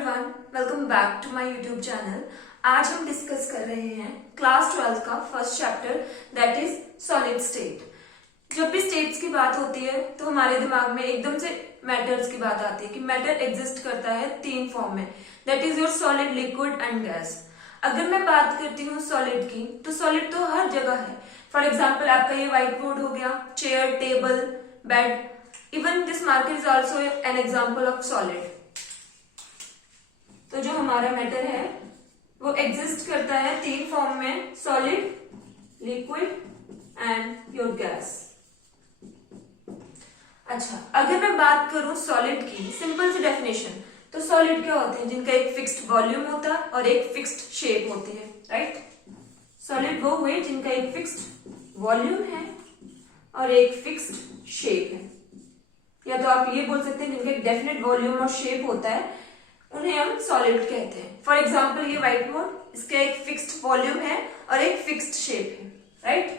Everyone, welcome back to my YouTube channel. आज हम discuss कर रहे हैं क्लास 12 का first chapter that is solid state. जब भी स्टेट्स की बात होती है तो हमारे दिमाग में एकदम से मैटर्स की बात आती है कि मैटर एग्जिस्ट करता है तीन फॉर्म में, that is your solid, liquid and gas. अगर मैं बात करती हूँ सॉलिड की, तो सॉलिड तो हर जगह है। फॉर एग्जाम्पल आपका ये व्हाइट बोर्ड हो गया, chair, table, bed, even this marker is also an example of solid. तो जो हमारा मैटर है वो एग्जिस्ट करता है तीन फॉर्म में, solid, liquid and your gas. अच्छा, अगर मैं बात करूं सॉलिड की, सिंपल सी डेफिनेशन, तो सॉलिड क्या होते हैं? जिनका एक फिक्स्ड वॉल्यूम होता है और एक फिक्स्ड शेप होती है, राइट। सॉलिड वो हुए जिनका एक फिक्स्ड वॉल्यूम है और एक फिक्स्ड शेप है, या तो आप ये बोल सकते हैं जिनका एक डेफिनेट वॉल्यूम और शेप होता है, उन्हें हम सॉलिड कहते हैं। फॉर एग्जाम्पल ये व्हाइट बोर्ड, इसका एक फिक्स्ड वॉल्यूम है और एक फिक्स्ड शेप है, right.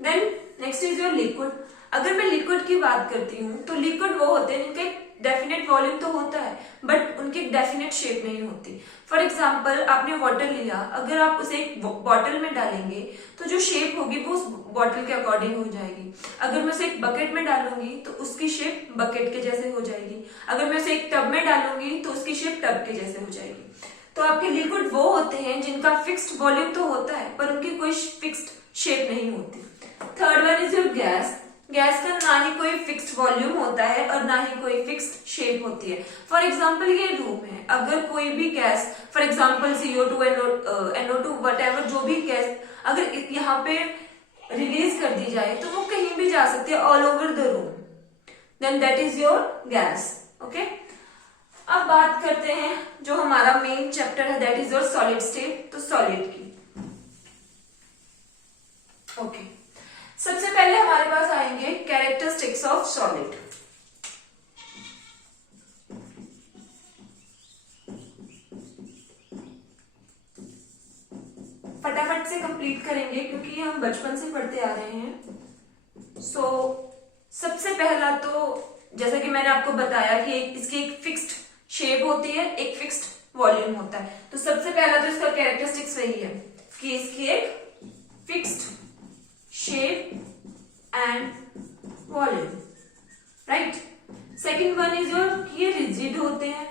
Then next is your liquid. अगर मैं लिक्विड की बात करती हूँ तो लिक्विड वो होते हैं जिनका एक डेफिनेट वॉल्यूम तो होता है बट उनकी डेफिनेट शेप नहीं होती। फॉर एग्जाम्पल आपने वाटर लिया, अगर आप उसे एक बॉटल में डालेंगे तो जो शेप होगी वो उस बॉटल के अकॉर्डिंग हो जाएगी। अगर मैं उसे एक बकेट में डालूंगी तो उसकी शेप बकेट के जैसे हो जाएगी। अगर मैं उसे एक टब में डालूंगी तो उसकी शेप टब के जैसे हो जाएगी। तो आपके लिक्विड वो होते हैं जिनका फिक्स्ड वॉल्यूम तो होता है पर उनकी कोई फिक्स्ड शेप नहीं होती। Third one is your gas. Gas का ना ही कोई फिक्स्ड वॉल्यूम होता है और ना ही कोई फिक्स्ड शेप होती है। फॉर एग्जाम्पल ये रूम है, अगर कोई भी gas, for example CO2, NO2 what जो भी गैस अगर यहाँ पे रिलीज कर दी जाए तो वो कहीं भी जा सकती है, all over the room, then that is your gas. Okay, अब बात करते हैं जो हमारा मेन चैप्टर है, that is your solid state. तो सॉलिड की ओके, सबसे पहले हमारे पास आएंगे कैरेक्टरिस्टिक्स ऑफ सॉलिड। फटाफट से कंप्लीट करेंगे क्योंकि ये हम बचपन से पढ़ते आ रहे हैं। सबसे पहला तो जैसा कि मैंने आपको बताया कि इसकी एक फिक्स्ड शेप होती है, एक फिक्स्ड वॉल्यूम होता है। तो सबसे पहला तो इसका कैरेक्टरिस्टिक्स वही है कि इसकी एक fixed shape and volume, right. Second one is your, ये रिजिड होते हैं,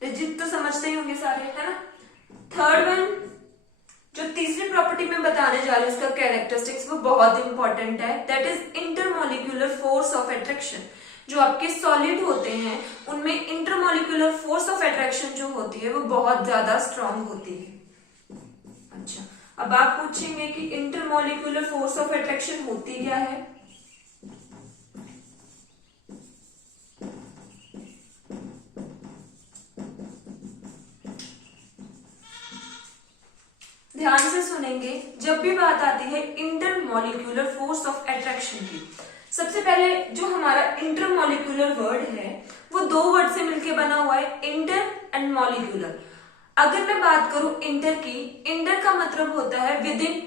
रिजिड तो समझते ही होंगे सारे, है ना। थर्ड वन, जो तीसरी प्रॉपर्टी में बताने जा रही हूं इसका कैरेक्टरिस्टिक्स, वो बहुत इंपॉर्टेंट है, that is intermolecular force of attraction. जो आपके सॉलिड होते हैं उनमें इंटरमॉलिक्यूलर फोर्स ऑफ अट्रैक्शन जो होती है वो बहुत ज्यादा स्ट्रांग होती है। अच्छा, अब आप पूछेंगे कि इंटरमॉलिक्यूलर फोर्स ऑफ अट्रैक्शन होती क्या है? ध्यान से सुनेंगे, जब भी बात आती है इंटरमॉलिक्यूलर फोर्स ऑफ अट्रैक्शन की, सबसे पहले जो हमारा इंटरमॉलिक्यूलर वर्ड है वो दो वर्ड से मिलकर बना हुआ है, इंटर एंड मॉलिक्यूलर। अगर मैं बात करूं इंटर की, इंटर का मतलब होता है within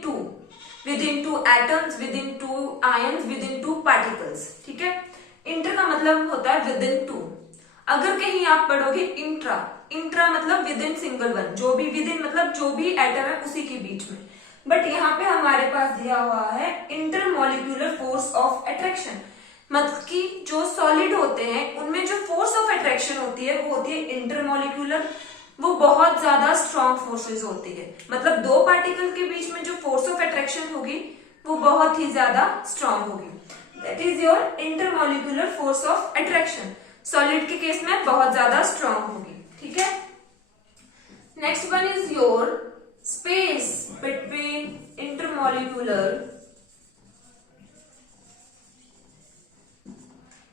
two atoms, within two ions, within two particles, ठीक है। इंटर का मतलब होता है विद इन टू। अगर कहीं आप पढ़ोगे इंट्रा, इंट्रा मतलब विद इन सिंगल वन, जो भी विद इन मतलब जो भी एटम है उसी के बीच में, बट यहाँ पे हमारे पास दिया हुआ है इंटरमॉलिक्यूलर फोर्स ऑफ अट्रैक्शन। मतलब कि जो सॉलिड होते हैं उनमें जो फोर्स ऑफ अट्रैक्शन होती है वो होती है इंटरमॉलिक्यूलर, वो बहुत ज्यादा स्ट्रॉन्ग फोर्सेस होती है। मतलब दो पार्टिकल के बीच में जो फोर्स ऑफ अट्रैक्शन होगी वो बहुत ही ज्यादा स्ट्रॉन्ग होगी, that is your intermolecular force of attraction. Solid के केस में बहुत ज्यादा स्ट्रॉन्ग होगी, ठीक है। Next one is your space between intermolecular,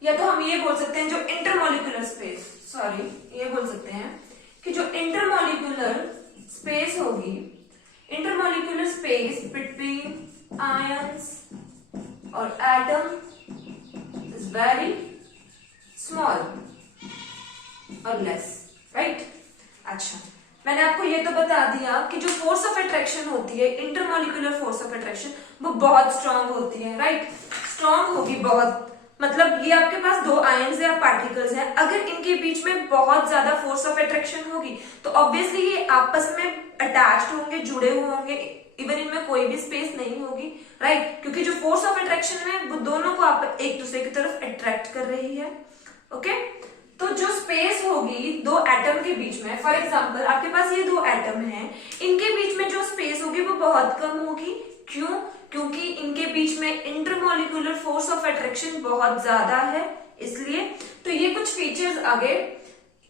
या तो हम ये बोल सकते हैं जो इंटरमॉलिक्यूलर स्पेस, सॉरी ये बोल सकते हैं कि जो इंटरमॉलिक्यूलर स्पेस होगी, इंटरमॉलिक्यूलर स्पेस बिटवीन आयंस और एटम इज वेरी स्मॉल और लेस, राइट। अच्छा, मैंने आपको ये तो बता दिया कि जो फोर्स ऑफ अट्रैक्शन होती है, इंटरमॉलिक्यूलर फोर्स ऑफ अट्रैक्शन, वो बहुत स्ट्रांग होती है, राइट। स्ट्रांग होगी बहुत, मतलब ये आपके पास दो आयन्स या पार्टिकल्स हैं, अगर इनके बीच में बहुत ज्यादा फोर्स ऑफ अट्रैक्शन होगी तो ऑब्वियसली ये आपस में अटैच्ड होंगे, जुड़े हुए होंगे, इवन इनमें कोई भी स्पेस नहीं होगी, राइट? क्योंकि जो फोर्स ऑफ अट्रैक्शन है वो दोनों को आप एक दूसरे की तरफ अट्रैक्ट कर रही है। ओके, तो जो स्पेस होगी दो एटम के बीच में, फॉर एग्जाम्पल आपके पास ये दो एटम हैं, इनके बीच में जो स्पेस होगी वो बहुत कम होगी। क्यों? क्योंकि इनके बीच में इंटरमॉलिक्यूलर फोर्स ऑफ अट्रैक्शन बहुत ज्यादा है, इसलिए। तो ये कुछ फीचर्स आगे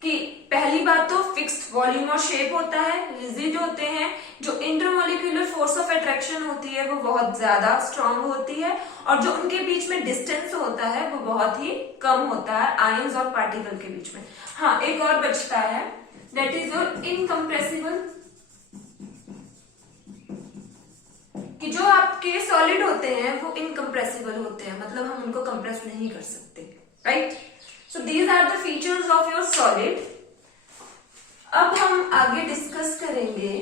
कि पहली बात तो फिक्स्ड वॉल्यूम और शेप होता है, रिजिड होते हैं, जो इंटरमॉलिक्यूलर फोर्स ऑफ अट्रैक्शन होती है वो बहुत ज्यादा स्ट्रांग होती है, और जो उनके बीच में डिस्टेंस होता है वो बहुत ही कम होता है आयंस और पार्टिकल के बीच में। हाँ, एक और बचता है, दैट इज योर इनकम्प्रेसिबल, कि जो आपके सॉलिड होते हैं वो इनकम्प्रेसिबल होते हैं, मतलब हम उनको कंप्रेस नहीं कर सकते, right? So these are the features of your solid. अब हम आगे डिस्कस करेंगे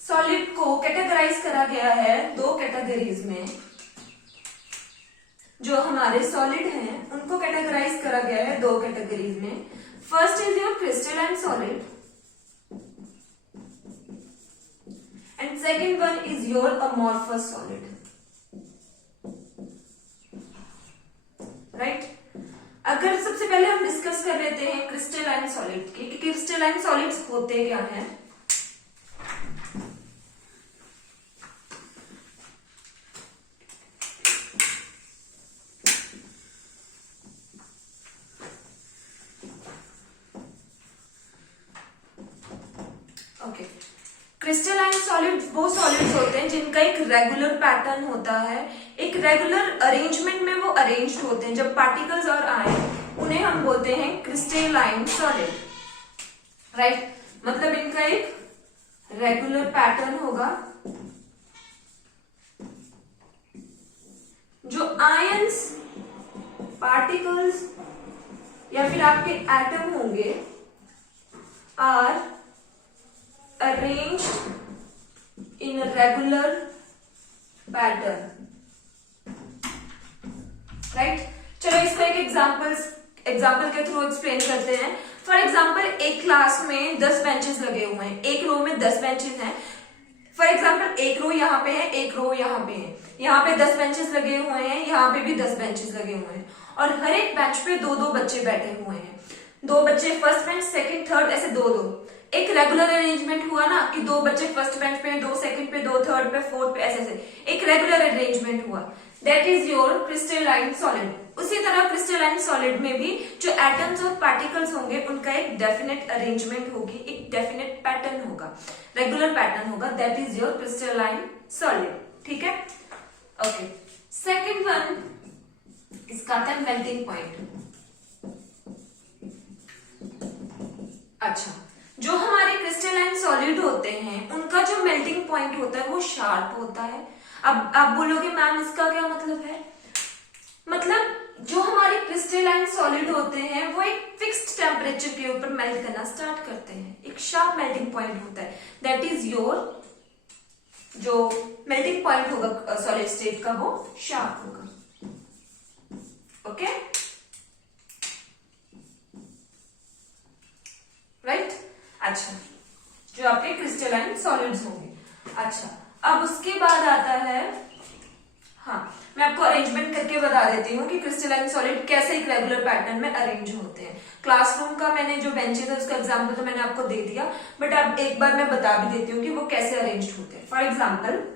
सॉलिड को कैटेगराइज करा गया है दो कैटेगरीज में। जो हमारे सॉलिड हैं उनको कैटेगराइज करा गया है दो कैटेगरीज में। First is your crystalline solid and second one is your amorphous solid, right? अगर सबसे पहले हम डिस्कस कर लेते हैं क्रिस्टलाइन सॉलिड की, कि क्रिस्टलाइन सॉलिड्स होते क्या हैं। ओके, क्रिस्टलाइन सॉलिड्स वो सॉलिड्स होते हैं जिनका एक रेगुलर पैटर्न होता है, एक रेगुलर अरेंजमेंट में वो अरेंज्ड होते हैं। जब पार्टिकल्स और आयन, उन्हें हम बोलते हैं क्रिस्टलाइन सॉलिड, राइट? मतलब इनका एक रेगुलर पैटर्न होगा। जो आयंस, पार्टिकल्स या फिर आपके एटम होंगे are arranged in a regular pattern, right? चलो इसको एक एग्जाम्पल के थ्रू एक्सप्लेन करते हैं। फॉर एग्जाम्पल एक क्लास में 10 बेंचेस लगे हुए हैं, एक रो में 10 बेंचेस हैं। फॉर एग्जाम्पल एक रो यहाँ पे है, एक रो यहाँ पे है, यहाँ पे 10 बेंचेस लगे हुए हैं, यहाँ पे भी 10 बेंचेस लगे हुए हैं, और हर एक बेंच पे दो दो बच्चे बैठे हुए हैं। दो बच्चे फर्स्ट बेंच, सेकंड, थर्ड, ऐसे दो दो। एक रेगुलर अरेंजमेंट हुआ ना, कि दो बच्चे फर्स्ट बेंच पे, दो सेकंड पे, दो थर्ड पे, फोर्थ पे, ऐसे ऐसे एक रेगुलर अरेंजमेंट हुआ। That is your crystalline solid. उसी तरह क्रिस्टलाइन सॉलिड में भी जो एटम्स और पार्टिकल्स होंगे उनका एक डेफिनेट अरेंजमेंट होगी, एक डेफिनेट पैटर्न होगा, रेगुलर पैटर्न होगा। That is your crystalline solid, ठीक है? ओके, सेकेंड वन इसका आता है मेल्टिंग पॉइंट। अच्छा, जो हमारे क्रिस्टलाइन सॉलिड होते हैं उनका जो मेल्टिंग पॉइंट होता है वो शार्प होता है। अब आप बोलोगे मैम इसका क्या मतलब है? मतलब जो हमारे क्रिस्टलाइन सॉलिड होते हैं वो एक फिक्स्ड टेम्परेचर के ऊपर मेल्ट करना स्टार्ट करते हैं, एक शार्प मेल्टिंग पॉइंट होता है। दैट इज योर जो मेल्टिंग पॉइंट होगा सॉलिड स्टेट का वो शार्प होगा। Okay, right? अच्छा, जो आपके क्रिस्टलाइन सॉलिड्स होंगे। अच्छा, अब उसके बाद आता है, हाँ मैं आपको अरेंजमेंट करके बता देती हूँ कि क्रिस्टलाइन सॉलिड कैसे एक रेगुलर पैटर्न में अरेंज होते हैं। क्लासरूम का मैंने जो बेंचेस है उसका एग्जांपल तो मैंने आपको दे दिया, बट अब एक बार मैं बता भी देती हूँ कि वो कैसे अरेंज होते हैं। For example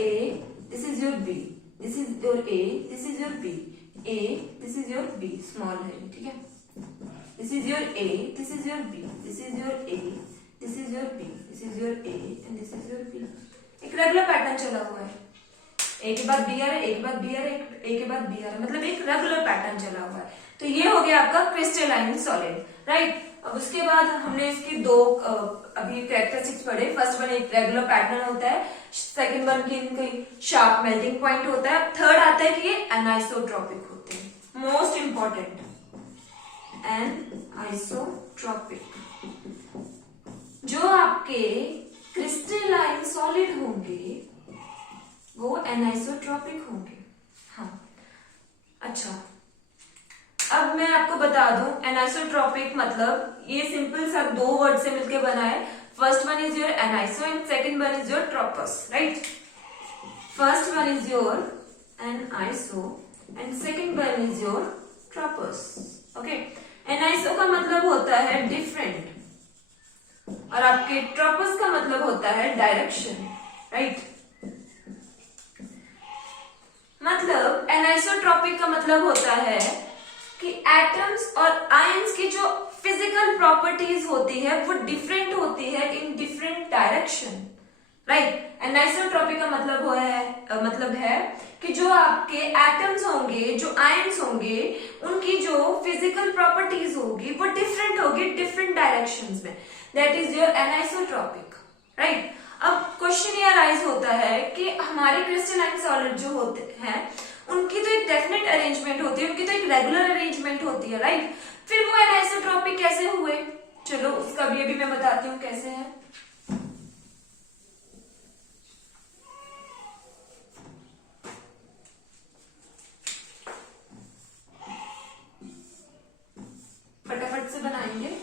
A, this is your B, this is your A, this is your B, A, this is your B, small है ठीक है, this is your A, this is your B, this is your A, this is your B, this is your A and this is your B। एक regular pattern चला हुआ है, ए के बाद B आ रहा है, ए के बाद बी आ रहा है, ए के बाद बी आ रहा है, मतलब एक रेगुलर पैटर्न चला हुआ है। तो ये हो गया आपका क्रिस्टलाइन सॉलिड, राइट। अब उसके बाद हमने इसकी दो अभी कैरेक्टरिस्टिक्स पढ़े। फर्स्ट वन एक रेगुलर पैटर्न होता है, सेकंड वन की इनकी शार्प मेल्टिंग पॉइंट होता है, थर्ड आता है कि ये एनाइसोट्रॉपिक होते हैं। Most important, anisotropic. जो आपके क्रिस्टलाइन सॉलिड होंगे वो एनाइसोट्रॉपिक होंगे। हाँ, अच्छा, अब मैं आपको बता दूं एनाइसोट्रॉपिक मतलब ये सिंपल सा दो वर्ड से मिलके बना है। First one is your aniso and second one is your tropous, right. First one is your aniso and second one is your tropous, okay. Aniso का मतलब होता है डिफरेंट और आपके ट्रोपस का मतलब होता है डायरेक्शन, राइट। मतलब एनाइसोट्रॉपिक का मतलब होता है कि एटम्स और आयंस की जो फिजिकल प्रॉपर्टीज होती है वो डिफरेंट होती है in different direction, right. Anisotropic का मतलब है कि जो आपके एटम्स होंगे, जो आयंस होंगे, उनकी जो फिजिकल प्रॉपर्टीज होगी वो डिफरेंट होगी डिफरेंट डायरेक्शंस में, that is your anisotropic, right. अब क्वेश्चन ये अराइज होता है कि हमारे क्रिस्टलाइन सॉलिड जो होते हैं उनकी तो एक डेफिनेट अरेंजमेंट होती है, उनकी तो एक रेगुलर अरेंजमेंट होती है, राइट। फिर वो एनाइसोट्रॉपिक कैसे हुए, चलो उसका भी अभी मैं बताती हूँ कैसे है। फटाफट से बनाएंगे।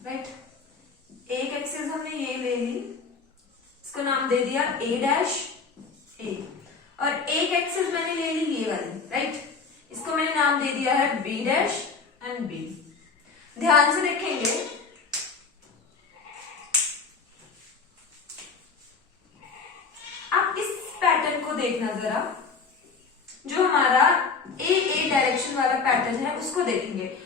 राइट, एक एक्सिस हमने ये ले ली, इसको नाम दे दिया ए डैश ए, और एक एक्सिस मैंने ले ली ये वाली, राइट, इसको मैंने नाम दे दिया है बी डैश एंड बी। ध्यान से देखेंगे, आप इस पैटर्न को देखना जरा, जो हमारा ए डायरेक्शन वाला पैटर्न है उसको देखेंगे।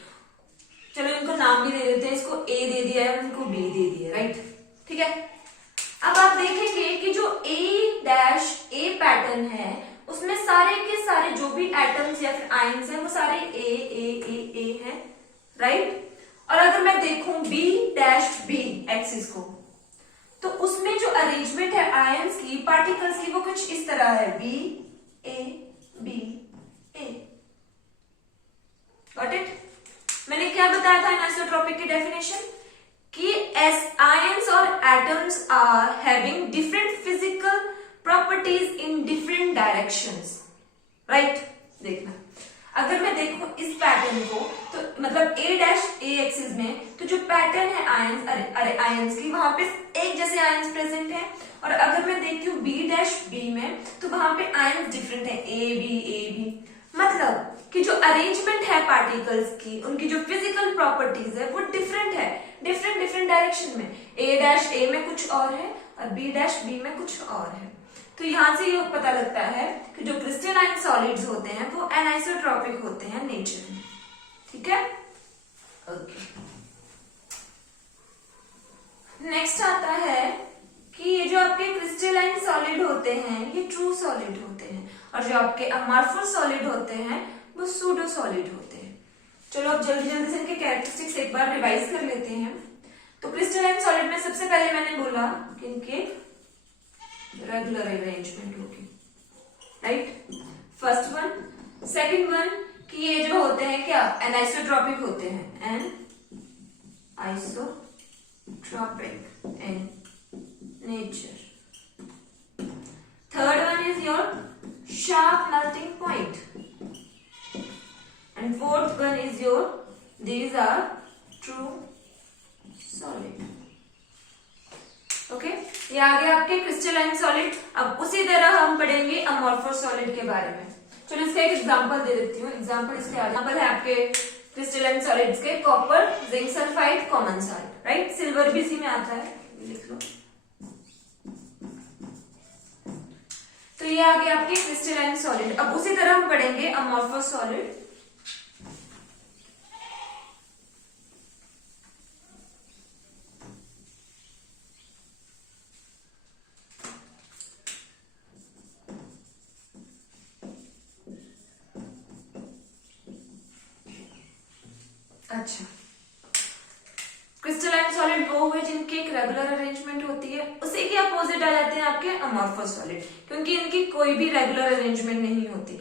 चलो इनको नाम भी दे देते हैं, इसको ए दे दिया है, इनको बी दे दिया, राइट, ठीक है। अब आप देखेंगे कि जो ए डैश ए पैटर्न है उसमें सारे के सारे जो भी एटम्स या फिर आयंस हैं वो सारे ए हैं, राइट। और अगर मैं देखूं बी डैश बी एक्सिस को, तो उसमें जो अरेंजमेंट है आयंस की, पार्टिकल्स की, वो कुछ इस तरह है, बी ए। Got it. मैंने क्या बताया था एनाइसोट्रॉपिक की डेफिनेशन, कि एस आयंस और atoms are having different physical properties in different directions, right. देखना, अगर मैं देखूं इस पैटर्न को, तो मतलब ए डैश ए एक्सिस में तो जो पैटर्न है आयंस की, वहां पे एक जैसे आयंस प्रेजेंट है, और अगर मैं देखती हूँ बी डैश बी में तो वहां पे आयंस डिफरेंट है, ए बी। मतलब कि जो अरेंजमेंट है पार्टिकल्स की, उनकी जो फिजिकल प्रॉपर्टीज है वो डिफरेंट है, डिफरेंट डायरेक्शन में। ए डैश ए में कुछ और है और बी डैश बी में कुछ और है। तो यहां से ये पता लगता है कि जो क्रिस्टलाइन सॉलिड्स होते हैं वो एनाइसोट्रॉपिक होते हैं नेचर में, ठीक है, ओके। नेक्स्ट आता है कि ये जो आपके क्रिस्टलाइन सॉलिड होते हैं ये ट्रू सॉलिड होते हैं, और जो आपके अमॉर्फस सॉलिड होते हैं वो सूडो सॉलिड होते हैं। चलो अब जल्दी से इनके कैरेक्टरिस्टिक्स एक बार रिवाइज कर लेते हैं। तो क्रिस्टलाइन सॉलिड में सबसे पहले मैंने बोला कि इनके रेगुलर अरेंजमेंट होगी, right, first one. Second one कि ये जो होते हैं क्या, एनाइसोट्रॉपिक होते हैं, anisotropic in nature. Third one is your sharp melting point, and fourth one is your, these are true solid, okay। ये आ गया आपके क्रिस्टलाइन सॉलिड। अब उसी तरह हम पढ़ेंगे अमॉर्फस सॉलिड के बारे में। चलो इसका एक एग्जांपल दे देती हूँ। एग्जांपल है आपके क्रिस्टलाइन सॉलिड्स के copper, zinc sulphide, common salt, right. Silver भी इसी में आता है, लिख लो। तो ये आ गया आपके क्रिस्टलाइन सॉलिड। अब उसी तरह हम पढ़ेंगे अमॉर्फस सॉलिड। अच्छा, क्रिस्टलाइन सॉलिड वो हुए जिनकी एक रेगुलर अरेंजमेंट होती है। उसी के अपोजिट आ जाते हैं आपके अमॉर्फस सॉलिड, क्योंकि इनकी कोई भी रेगुलर अरेंजमेंट नहीं होती।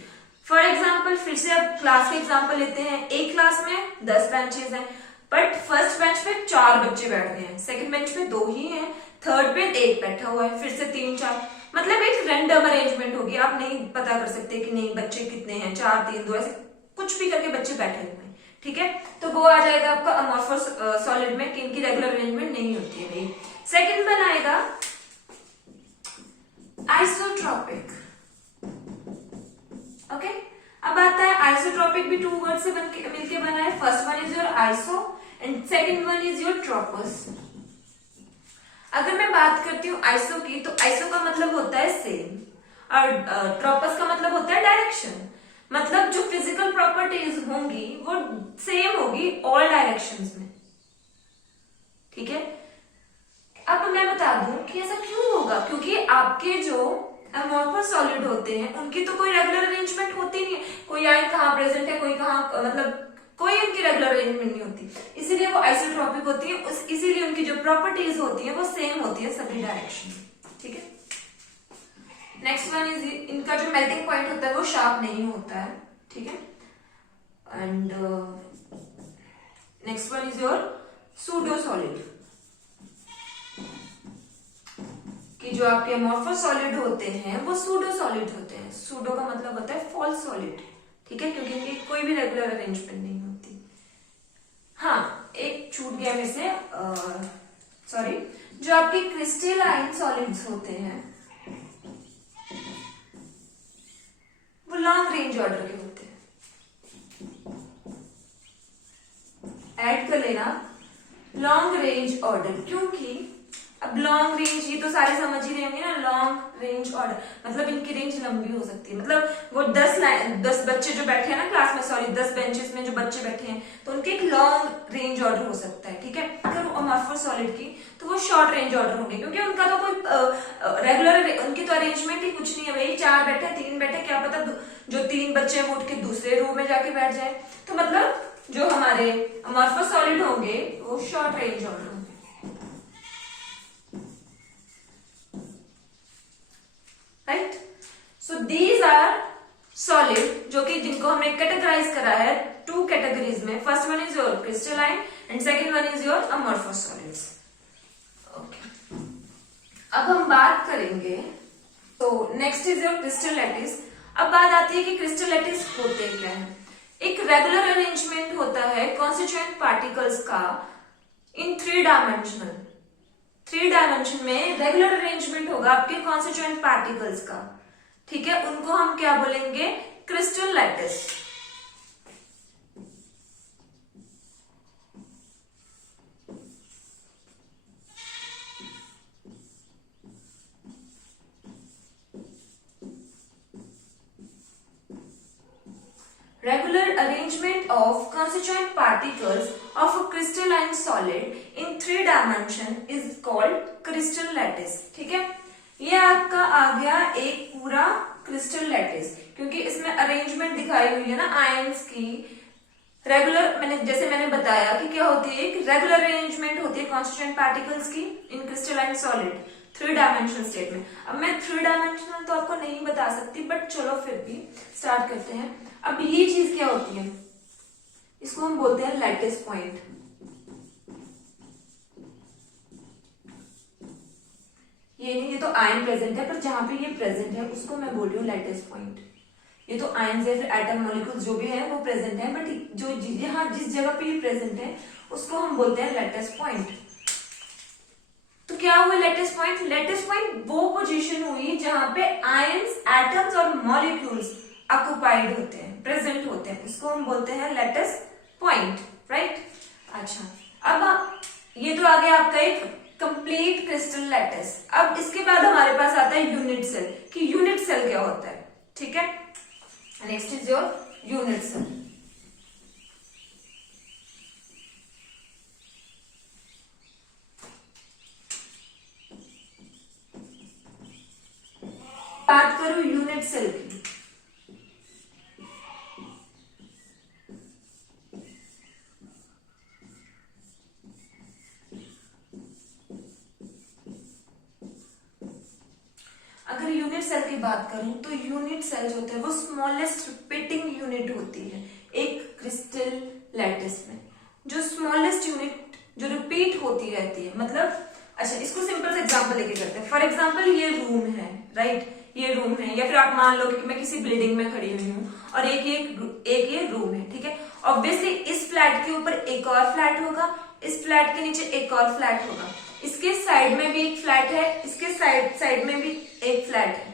फॉर एग्जाम्पल, फिर से अब क्लास के एग्जाम्पल लेते हैं। एक क्लास में 10 बेंचेस हैं, बट फर्स्ट बेंच पे 4 बच्चे बैठ गए हैं, सेकंड बेंच पे 2 ही हैं, थर्ड पे 1 बैठा हुआ है, फिर से 3 4, मतलब एक रैंडम अरेंजमेंट होगी। आप नहीं पता कर सकते कि नहीं बच्चे कितने हैं, 4 3 2, ऐसे कुछ भी करके बच्चे बैठे हुए हैं, ठीक है। तो वो आ जाएगा आपका अमॉर्फस सॉलिड में, कि इनकी रेगुलर अरेंजमेंट नहीं होती है भाई। सेकंड वन आएगा आइसोट्रोपिक। ओके, अब आता है आइसोट्रोपिक भी 2 वर्ड से मिलके बना है। First one is your iso and second one is your tropous. अगर मैं बात करती हूँ आइसो की, तो आइसो का मतलब होता है सेम, और ट्रोपस का मतलब होता है डायरेक्शन। मतलब जो फिजिकल प्रॉपर्टीज होंगी वो सेम होगी ऑल डायरेक्शंस में, ठीक है। अब मैं बता दूं कि ऐसा क्यों होगा, क्योंकि आपके जो अमॉर्फस सॉलिड होते हैं उनकी तो कोई रेगुलर अरेंजमेंट होती नहीं है। कोई आयन कहाँ प्रेजेंट है, कोई कहाँ, मतलब कोई उनकी रेगुलर अरेंजमेंट नहीं होती, इसीलिए वो आइसोट्रोपिक होती है। इसीलिए उनकी जो प्रॉपर्टीज होती है वो सेम होती है सभी डायरेक्शन में, ठीक है। नेक्स्ट वन इज, इनका जो मेल्टिंग पॉइंट होता है वो शार्प नहीं होता है, ठीक है। And next one is your pseudo solid, कि जो आपके अमॉर्फस सॉलिड होते हैं वो सूडो सॉलिड होते हैं। सूडो का मतलब होता है फॉल्स सॉलिड, ठीक है, क्योंकि इनकी कोई भी रेगुलर अरेंजमेंट नहीं होती। हाँ, एक छूट गया में से, सॉरी, जो आपके क्रिस्टलाइन सॉलिड्स होते हैं वो लॉन्ग रेंज ऑर्डर के होते हैं। ऐड कर लेना लॉन्ग रेंज ऑर्डर, क्योंकि अब लॉन्ग रेंज, ये तो सारे समझ ही रहे होंगे ना, लॉन्ग रेंज ऑर्डर मतलब इनकी रेंज लंबी हो सकती है। मतलब वो 10 बच्चे जो बैठे हैं ना क्लास में, सॉरी 10 बेंचेस में जो बच्चे बैठे हैं, तो उनके एक लॉन्ग रेंज ऑर्डर हो सकता है, ठीक है। अगर वो अमॉर्फस सॉलिड की, तो वो शॉर्ट रेंज ऑर्डर होंगे, क्योंकि उनका तो कोई रेगुलर, उनकी तो अरेंजमेंट ही कुछ नहीं है भाई। 4 बैठे 3 बैठे, क्या पता जो 3 बच्चे हैं वो उठ के दूसरे रो में जाके बैठ जाए। तो मतलब जो हमारे अमॉर्फस सॉलिड होंगे वो शॉर्ट रेंज ऑर्डर होंगे, right. So these are solid, जो कि जिनको हमने कैटेगराइज करा है 2 कैटेगरीज में। First one is your crystalline and second one is your amorphous solids. Okay, अब हम बात करेंगे, तो next is your crystal lattice. अब बात आती है कि क्रिस्टल लैटिस होते क्या है। एक रेगुलर अरेंजमेंट होता है कॉन्स्टिट्यूएंट पार्टिकल्स का इन 3 डायमेंशनल। 3 डायमेंशन में रेगुलर अरेंजमेंट होगा आपके कॉन्स्टिट्यूएंट पार्टिकल्स का, ठीक है। उनको हम क्या बोलेंगे, crystal lattice. Regular arrangement of constituent particles of a crystalline solid in 3 dimension is called crystal lattice, ठीक है। ये आपका आ गया एक पूरा क्रिस्टल लैटिस, क्योंकि इसमें अरेंजमेंट दिखाई हुई है ना आयंस की। रेगुलर, जैसे मैंने बताया कि क्या होती है, एक रेगुलर अरेंजमेंट होती है कॉन्स्टिट्यूएंट पार्टिकल्स की इन क्रिस्टलाइन सॉलिड 3 डायमेंशनल स्टेट में। अब मैं 3 डायमेंशनल तो आपको नहीं बता सकती, बट चलो फिर भी स्टार्ट करते हैं। अब ये चीज क्या होती है, इसको हम बोलते हैं लैटिस पॉइंट। ये नहीं, ये तो आयन प्रेजेंट है, पर जहां पे ये प्रेजेंट है उसको मैं बोल रही हूँ लैटिस पॉइंट। ये तो आयन या फिर एटम मॉलिक्यूल्स जो भी है वो प्रेजेंट है, बट जो जिस जगह पे ये प्रेजेंट है उसको हम बोलते हैं लैटिस पॉइंट। तो क्या हुआ लैटिस पॉइंट? लैटिस पॉइंट वो पोजीशन हुई जहां पे आयंस, एटम्स और मॉलिक्यूल्स ऑक्युपाइड होते हैं, प्रेजेंट होते हैं, उसको हम बोलते हैं लैटिस पॉइंट, राइट। अच्छा, अब ये तो आ गया आपका एक कंप्लीट क्रिस्टल लैटिस। अब इसके बाद हमारे पास आता है यूनिट सेल, कि यूनिट सेल क्या होता है, ठीक है। Next is your unit cell. बात करूं यूनिट सेल की, अगर यूनिट सेल की बात करूं तो यूनिट सेल जो होते हैं वो स्मॉलेस्ट रिपीटिंग यूनिट होती है एक क्रिस्टल लैटिस में। जो स्मॉलेस्ट यूनिट जो रिपीट होती रहती है, मतलब अच्छा इसको सिंपल से एग्जांपल लेके करते हैं। फॉर एग्जांपल ये रूम है, राइट, ये रूम है, या फिर आप मान लो कि मैं किसी बिल्डिंग में खड़ी हुई हूँ और एक ये रूम है, ठीक है। ऑब्वियसली इस फ्लैट के ऊपर एक और फ्लैट होगा, इस फ्लैट के नीचे एक और फ्लैट होगा, इसके साइड में भी एक फ्लैट है, इसके साइड में भी एक फ्लैट है।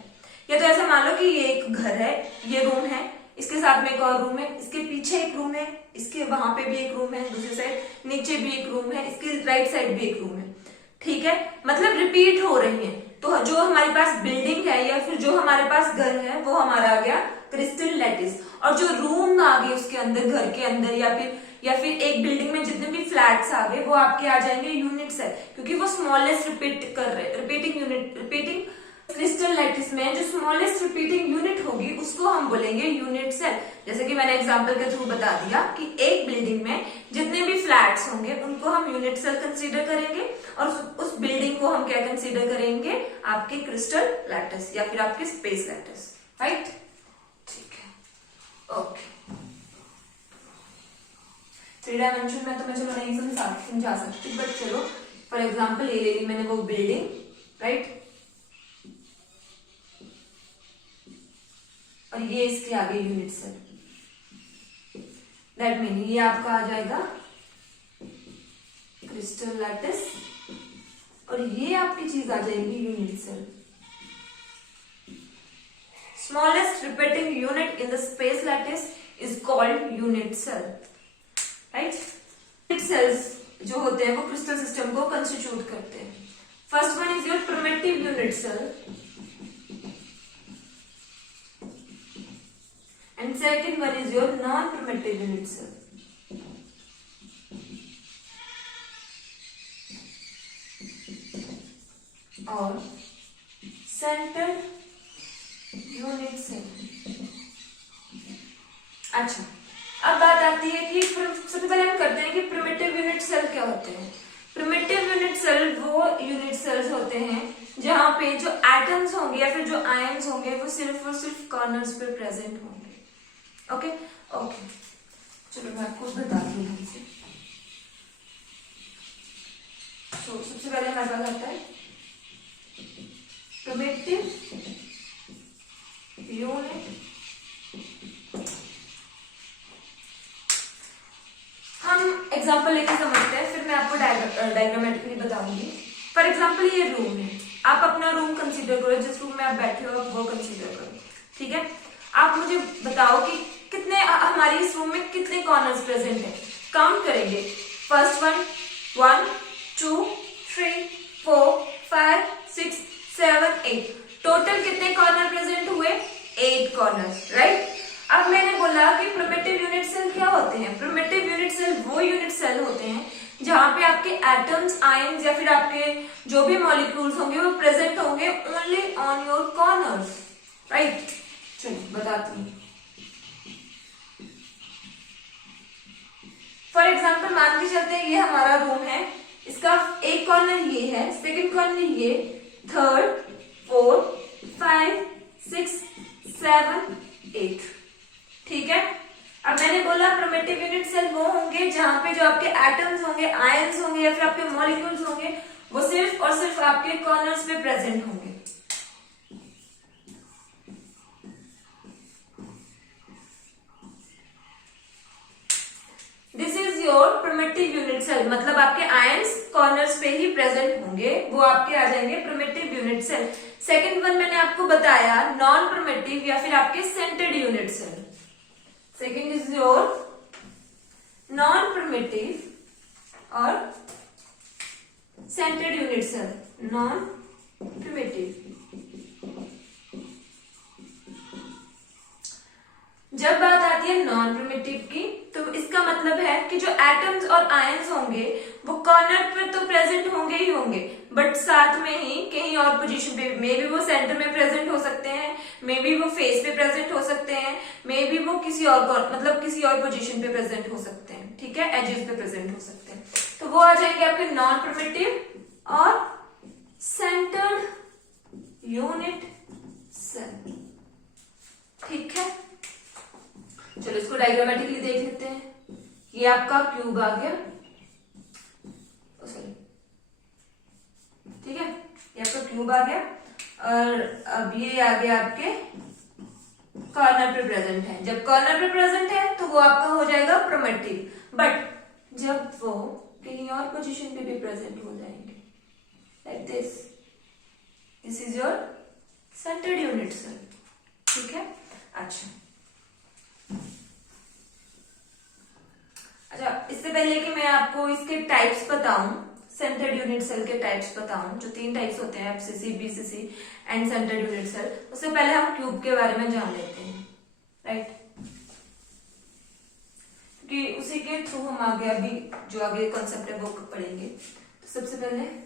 या तो ऐसा मान लो कि ये एक घर है, ये रूम है, इसके साथ में एक और रूम है, इसके पीछे एक रूम है, इसके वहां पे भी एक रूम है, दूसरी साइड नीचे भी एक रूम है, इसके राइट साइड भी एक रूम है, ठीक है। मतलब रिपीट हो रही है। तो जो हमारे पास बिल्डिंग है या फिर जो हमारे पास घर है वो हमारा आ गया क्रिस्टल लैटिस। और जो रूम आ गए उसके अंदर, घर के अंदर, या फिर एक बिल्डिंग में जितने भी फ्लैट्स आ गए वो आपके आ जाएंगे यूनिट सेल, क्योंकि वो स्मॉलेस्ट रिपीट कर रहे, रिपीटिंग क्रिस्टल लैटिस में जो स्मॉलेस्ट रिपीटिंग यूनिट होगी उसको हम बोलेंगे यूनिट सेल। जैसे कि मैंने एग्जांपल के थ्रू बता दिया कि एक बिल्डिंग में जितने भी फ्लैट्स होंगे उनको हम यूनिट सेल कंसीडर करेंगे, और उस बिल्डिंग को हम क्या कंसीडर करेंगे, आपके क्रिस्टल लैटिस या फिर आपके स्पेस लैटिस, राइट। ठीक है, ओके। 3 डायमेंशन में तो मैं चलो नहीं समझा सकती, बट चलो फॉर एग्जाम्पल ये ले ली मैंने वो बिल्डिंग, राइट, और ये इसके आगे यूनिट सेल। दैट मीन ये आपका आ जाएगा क्रिस्टल लैटिस और ये आपकी चीज आ जाएगी unit cell. Smallest repeating unit in the space lattice is called unit cell, right. Unit cells जो होते हैं वो क्रिस्टल सिस्टम को कंस्टिट्यूट करते हैं। First one is your primitive unit cell and second one is your non-primitive unit cell. और centered unit cell. अच्छा, अब बात आती है कि सबसे पहले हम करते हैं कि प्रिमिटिव यूनिट सेल क्या होते हैं। प्रिमिटिव यूनिट सेल वो यूनिट सेल्स होते हैं जहां पे जो एटम्स होंगे या फिर जो आयन्स होंगे वो सिर्फ और सिर्फ कॉर्नर्स पे प्रेजेंट होंगे। ओके ओके, चलो मैं आपको बताती हूँ हमसे। तो सबसे पहले हमारे पास आता है प्रिमिटिव यूनिट। हम एग्जांपल लेके समझते हैं, फिर मैं आपको डायग्रामेटिकली बताऊंगी। फॉर एग्जांपल ये रूम है, आप अपना रूम कंसीडर करो, जिस रूम में आप बैठे हो आप वो कंसीडर करो, ठीक है। आप मुझे बताओ कि कितने हमारे इस रूम में कितने कॉर्नर्स प्रेजेंट है। काउंट करेंगे, फर्स्ट वन 1 2 3 4 5 6 7 8, टोटल कितने कॉर्नर प्रेजेंट हुए, 8 कॉर्नर्स, राइट। अब मैंने बोला कि प्रिमिटिव यूनिट सेल क्या होते हैं। प्रिमिटिव यूनिट सेल वो यूनिट सेल होते हैं जहां पे आपके एटम्स, आयन्स या फिर आपके जो भी मॉलिक्यूल्स होंगे वो प्रेजेंट होंगे only on your corners, right. चलिए बताती हूँ। फॉर एग्जाम्पल मान के चलते हैं ये हमारा रूम है, इसका एक कॉर्नर ये है, सेकंड कॉर्नर ये, थर्ड 4 5 6 7 8, ठीक है। अब मैंने बोला प्रिमिटिव यूनिट सेल वो होंगे जहां पे जो आपके एटम्स होंगे, आयन्स होंगे या फिर आपके मॉलिक्यूल्स होंगे वो सिर्फ और सिर्फ आपके कॉर्नर्स पे प्रेजेंट होंगे। This is your primitive unit cell, मतलब आपके आयंस कॉर्नर्स पे ही प्रेजेंट होंगे, वो आपके आ जाएंगे primitive unit cell. Second one मैंने आपको बताया नॉन प्रिमिटिव या फिर आपके centred unit cell. Second is your non primitive और centred unit cell, non primitive. जब बात आती है नॉन प्रिमिटिव की, तो इसका मतलब है कि जो एटम्स और आयंस होंगे वो कॉर्नर पर तो प्रेजेंट होंगे ही होंगे, बट साथ में ही कहीं और पोजीशन पे, मे बी वो सेंटर में प्रेजेंट हो सकते हैं, मे बी वो फेस पे प्रेजेंट हो सकते हैं, मे बी वो किसी और मतलब किसी और पोजीशन पे प्रेजेंट हो सकते हैं, ठीक है, एजेस पे प्रेजेंट हो सकते हैं। तो वो आ जाएंगे आपके नॉन प्रिमिटिव और सेंटर्ड यूनिट सेल, ठीक है। चलो इसको डायग्रामेटिकली देख लेते हैं। ये आपका क्यूब आ गया, सॉरी, ठीक है, ये आपका क्यूब आ गया और अब ये आ गया आपके कॉर्नर पे प्रेजेंट है। जब कॉर्नर पे प्रेजेंट है तो वो आपका हो जाएगा प्रिमिटिव, बट जब वो कहीं और पोजीशन पे भी प्रेजेंट हो जाएंगे like this is your centred unit cell, ठीक है। अच्छा, इससे पहले कि मैं आपको इसके टाइप्स बताऊं, सेंटर्ड यूनिट सेल के टाइप्स बताऊं, जो 3 टाइप्स होते हैं, FCC, BCC and centred unit cell, उससे पहले हम क्यूब के बारे में जान लेते हैं, राइट, क्योंकि उसी के थ्रू हम आगे अभी जो आगे कॉन्सेप्ट है वो पढ़ेंगे। तो सबसे पहले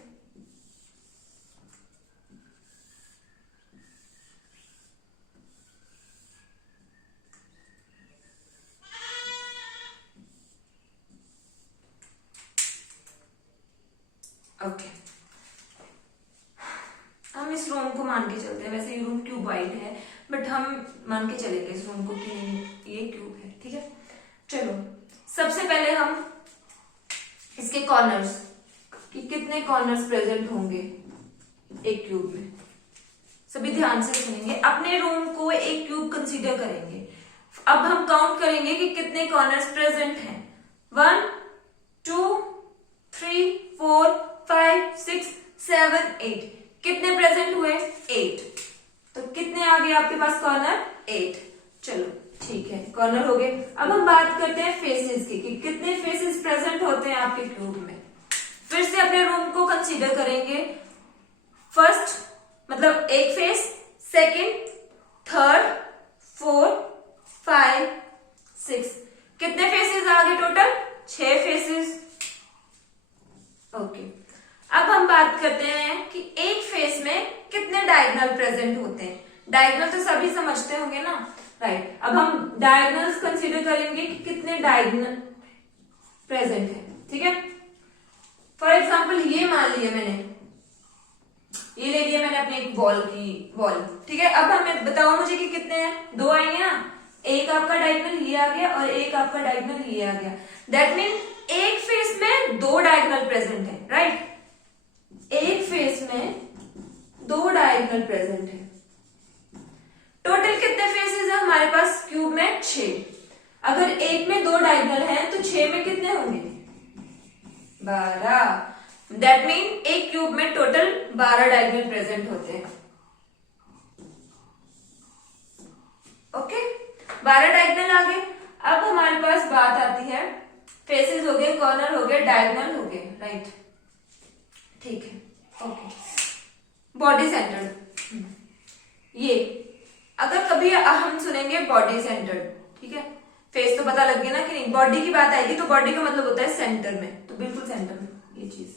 ओके, हम इस रूम को मान के चलते हैं, वैसे ये रूम क्यूब वाइड है बट हम मान के चलेंगे इस रूम को कि ये क्यूब है, ठीक है। चलो सबसे पहले हम इसके कॉर्नर्स कि कितने कॉर्नर्स प्रेजेंट होंगे एक क्यूब में, सभी ध्यान से सुनेंगे। अपने रूम को एक क्यूब कंसीडर करेंगे, अब हम काउंट करेंगे कि कितने कॉर्नर्स प्रेजेंट हैं। 1 2 3 4 5 6 7 8, कितने प्रेजेंट हुए? 8। तो कितने आ गए आपके पास कॉर्नर? 8। चलो ठीक है, कॉर्नर हो गए। अब हम बात करते हैं फेसेस की कि कितने फेसेस प्रेजेंट होते हैं आपके क्यूब में। फिर से अपने रूम को कंसीडर करेंगे, फर्स्ट मतलब एक फेस, सेकंड, थर्ड, फोर्थ, 5 6, कितने फेसेस आ गए टोटल? 6 फेसेस। ओके, अब हम बात करते हैं कि एक फेस में कितने डायगोनल प्रेजेंट होते हैं। डायगोनल तो सभी समझते होंगे ना, राइट। अब हम डायगोनल्स कंसीडर करेंगे कि कितने डायगोनल प्रेजेंट है, ठीक है। फॉर एग्जाम्पल ये मान लिया मैंने, ये ले लिया मैंने अपने एक वॉल, ठीक है। अब हमें बताओ मुझे कि कितने हैं? 2 आएंगे ना, एक आपका डायगोनल ये आ गया और एक आपका डायगोनल ये आ गया। दैट मीन एक फेस में 2 डायगोनल प्रेजेंट है, राइट। एक फेस में 2 डायगोनल प्रेजेंट है। टोटल कितने फेसेस है हमारे पास क्यूब में? 6। अगर एक में 2 डायगोनल है तो 6 में कितने होंगे? 12। दैट मीन एक क्यूब में टोटल 12 डायगोनल प्रेजेंट होते हैं। ओके, 12 डायगोनल आ गए। अब हमारे पास बात आती है, फेसेस हो गए, कॉर्नर हो गए, डायगोनल हो गए, राइट, ठीक है। ओके, बॉडी सेंटर्ड, ये अगर कभी हम सुनेंगे बॉडी सेंटर्ड, ठीक है, फेस तो पता लग गया ना कि नहीं, बॉडी की बात आएगी तो बॉडी का मतलब होता है सेंटर में, तो बिल्कुल सेंटर में ये चीज,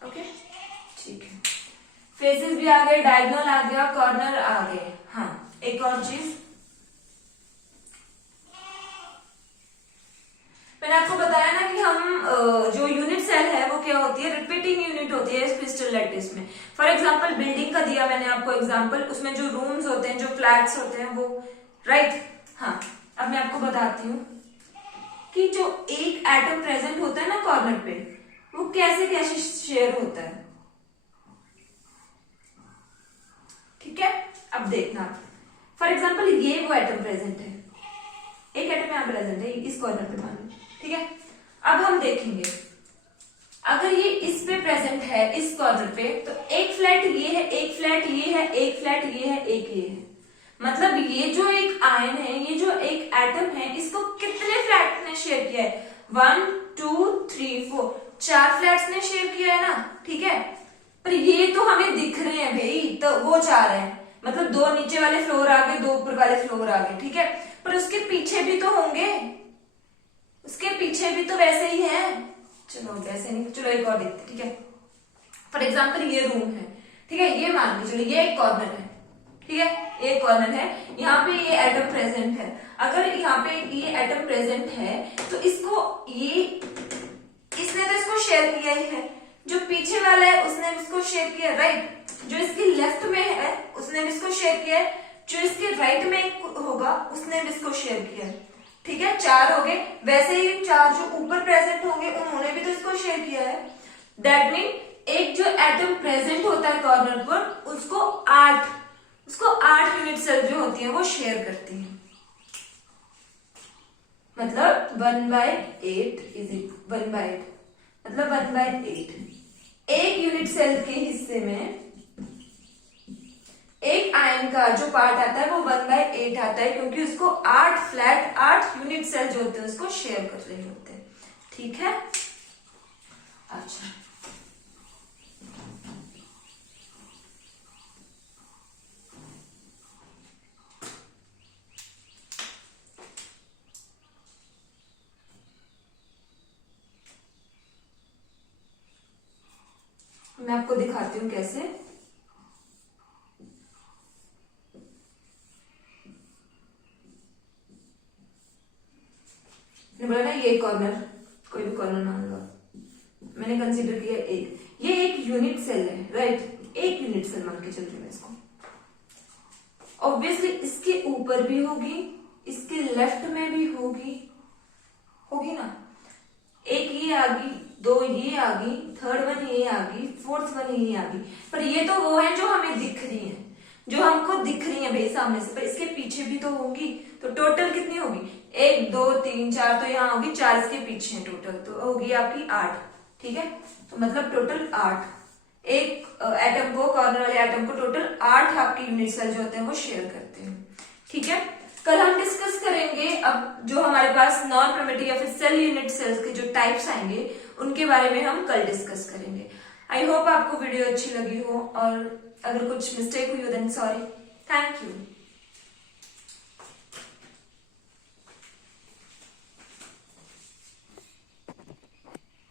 ओके, ठीक है। फेसेस भी आ गए, डायगोनल आ गया, कॉर्नर आ गए। हाँ, एक और चीज मैंने आपको बताया ना कि हम जो यूनिट सेल है वो क्या होती है? रिपीटिंग यूनिट होती है इस क्रिस्टल लैटिस में। फॉर एग्जांपल बिल्डिंग का दिया मैंने आपको एग्जांपल, उसमें जो रूम्स होते हैं, जो फ्लैट्स होते हैं वो, राइट। हाँ, अब मैं आपको बताती हूँ कि जो एक एटम प्रेजेंट होता है ना कॉर्नर पे, वो कैसे कैसे शेयर होता है, ठीक है। अब देखना, फॉर एग्जाम्पल ये वो एटम प्रेजेंट है, एक एटम में पे प्रेजेंट है, इस कॉर्नर पे मान लो, ठीक है। अब हम देखेंगे अगर ये इस पे प्रेजेंट है, इस कॉर्नर पे, तो एक फ्लैट ये है, एक फ्लैट ये है, एक फ्लैट ये है, एक ये है। मतलब ये जो एक आयन है, ये जो एक एटम है, इसको कितने फ्लैट ने शेयर किया है? 1 2 3 4, 4 फ्लैट्स ने शेयर किया है ना, ठीक है। पर ये तो हमें दिख रहे हैं भाई, तो वो 4 है, मतलब 2 नीचे वाले फ्लोर आ गए, 2 ऊपर वाले फ्लोर आ गए, ठीक है। पर उसके पीछे भी तो होंगे, उसके पीछे भी तो वैसे ही है। चलो वैसे नहीं, चलो एक और देखते, ठीक है। फॉर एग्जाम्पल ये रूम है, ठीक है, ये मान के चलो ये एक कॉर्नर है, ठीक है, एक कॉर्नर है, यहाँ पे ये एटम प्रेजेंट है। अगर यहाँ पे ये एटम प्रेजेंट है तो इसको ये, इसने तो इसको शेयर किया ही है, जो पीछे वाला है उसने भी इसको शेयर किया, राइट। जो इसके लेफ्ट में है उसने भी इसको शेयर किया है, जो इसके राइट में होगा उसने भी इसको शेयर किया है, ठीक है। 4 हो गए। वैसे ही 4 जो ऊपर प्रेजेंट होंगे उन्होंने भी तो इसको शेयर किया है। दैट मीन एक जो एटम प्रेजेंट होता है कॉर्नर पर, उसको 8 यूनिट सेल जो होती है वो शेयर करती है। मतलब 1/8 मतलब 1/8 एक यूनिट सेल के हिस्से में एक आयन का जो पार्ट आता है वो 1/8 आता है, क्योंकि उसको 8 यूनिट सेल जो होते हैं उसको शेयर कर रहे होते हैं, ठीक है। अच्छा, मैं आपको दिखाती हूँ कैसे। मैंने बोला ना ये कॉर्नर, कोई भी कॉर्नर मान लो, मैंने कंसीडर किया एक, ये एक यूनिट सेल है, राइट, एक यूनिट सेल मान के चल रही हूँ इसको। ऑब्वियसली इसके ऊपर भी होगी, इसके लेफ्ट में भी होगी ना। एक ये आ गई, 2 ये आ गई, 3rd वन ये आ गई, 4th वन ये आ गई। पर ये तो वो है जो हमें दिख रही है, जो हमको दिख रही है भाई सामने से, पर इसके पीछे भी तो होंगी। तो टोटल कितनी होगी? 1 2 3 4, तो यहाँ होगी 4 इसके पीछे टोटल, तो होगी आपकी 8, ठीक है। तो मतलब टोटल 8, एक एटम को, कॉर्नर वाले एटम को टोटल 8 आपके यूनिट सेल जो होते हैं वो शेयर करते हैं, ठीक है। कल हम डिस्कस करेंगे अब जो हमारे पास नॉन प्रिमिटिव या फिर सेल यूनिट सेल्स के जो टाइप्स आएंगे उनके बारे में हम कल डिस्कस करेंगे। आई होप आपको वीडियो अच्छी लगी हो, और अगर कुछ मिस्टेक हुई हो देन सॉरी। Thank you.